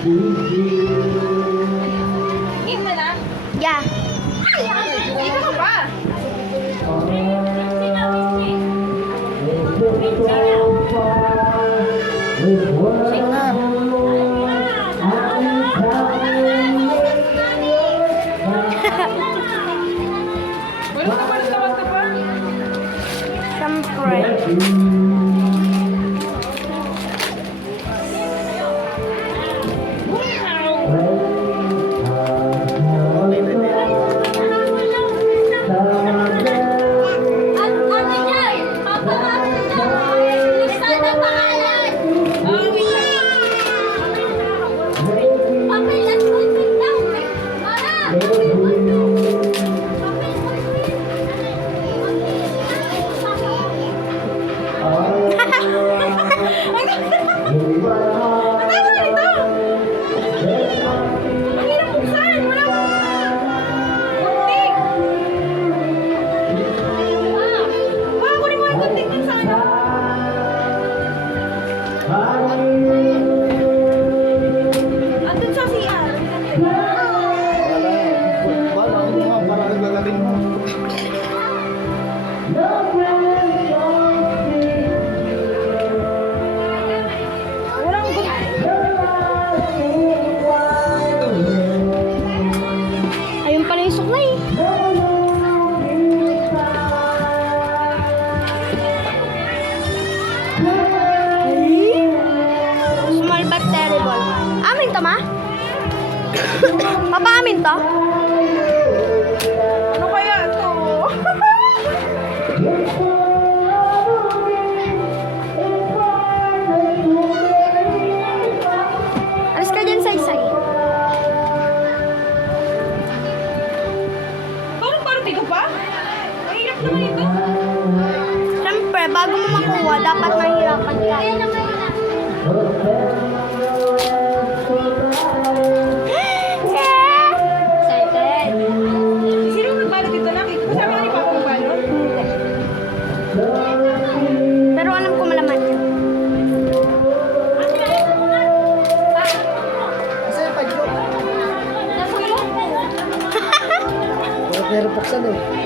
Game mo na? Yeah. Ikaw ka pa. Sige na. Walang tawag ka pa. Siyempre. Andun sa CR. Ayun pala yung suklay. Small but terrible. Amin to, ma? Papa, amin to? Ano kaya to? Alis ka dyan, say-say. Parang tigo pa? Mahirap naman ito. Siyempre, bago mo makuha, dapat mahirapan ka. Excited. Sino nagbalot dito na? Kasama ka ni Papa magbalot? Pero alam ko malaman yun. Pero buksan eh.